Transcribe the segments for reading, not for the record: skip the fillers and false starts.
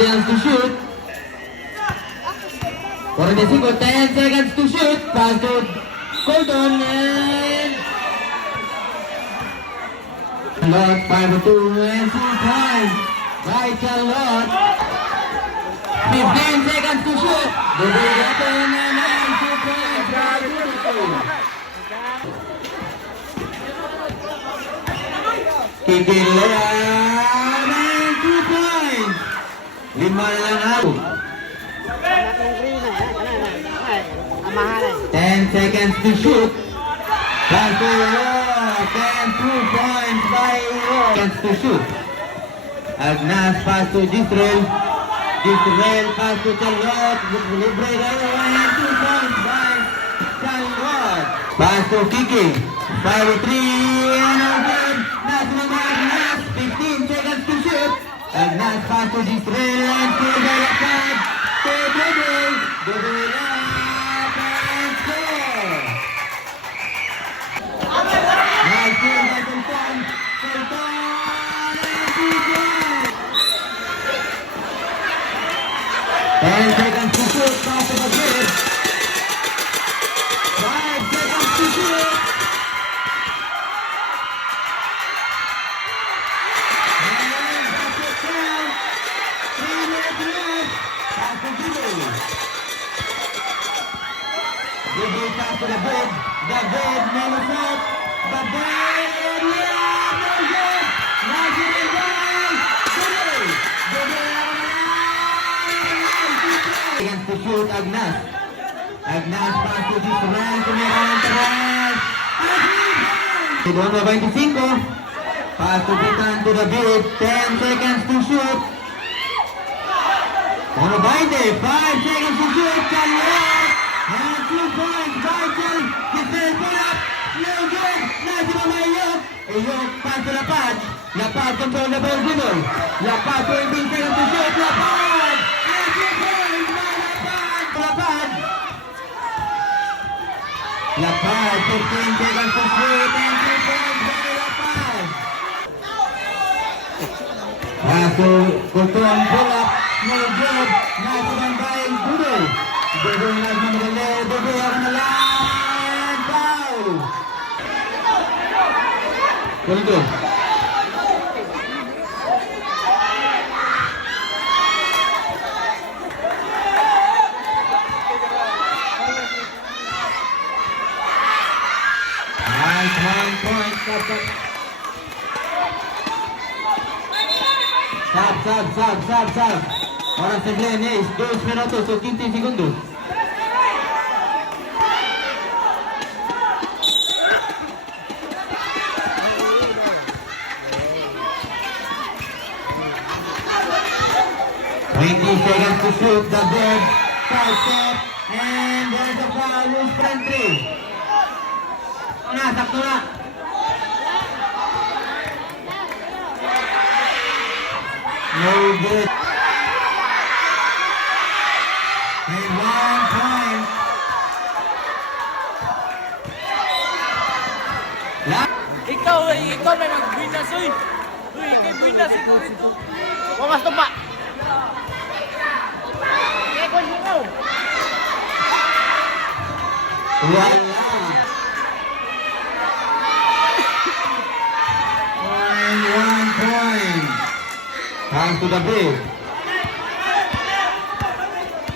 Seconds to shoot. 45, 10 seconds to shoot. Pass to Gordon and Lot 5-2 and 2 points. By Charlotte. 15 seconds to shoot. The big open and 2 points by Beautiful. Kicking layup and 2 points. 5 na lang ako. 10 seconds to shoot. Pass to Rock and 2 points by Rock. Seconds to shoot. Agnas pass to Gisrel. Gisrel pass to Charlotte. Libre and 2 points by Charlotte. Pass to Kiki. 5-3 and open. National Agnas. 15 seconds to shoot. Agnas pass to Gisrel and to the left. To Double. Double up and score. Nice goal by Sultan. Sultan and 2 points. 10 seconds to shoot. Pass to Bagir. 5 seconds to shoot. To the bed, Melos up, the bed, yeah, no good, nice in the goal, against the shoot, Agnas pass to Gisrel, tumira ng taras, Sidon 25, pass to Bitan to the bed, 10 seconds to shoot, 5 seconds to shoot, Charlotte, and 2 points, Vital, Gisrel pull up, no good, nice in the Ayok, Ayok pass to Lapad, Lapad control the ball dribble, Lapad 20 seconds to shoot, Lapad, and 2 points by Lapad, Lapad 15 seconds to shoot, and 2 points by Lapad. Pass to Couton, pull up, no good, nice one by Budo. Budo na magdali, Budo ako na lang, foul! Kulit ko. Nice 1 point, Sab. Oras de Glenis, 2 minutos o 15 segundos. Seconds to shoot the ball, foul step, and there's a foul, loose country. Sakto na. No good. And 1 point. Ikaw na nag-winas, uy. Uy, ikay winas ito rito. Wakas to pa. Wala. And 1 point. Pass to the big.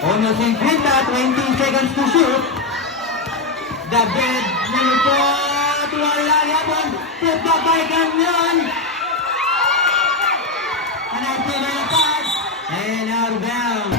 Almost in 20 seconds to shoot. The big nilipot. Wala labon. Put the bike on yun. And I see the pass. And out of bounds.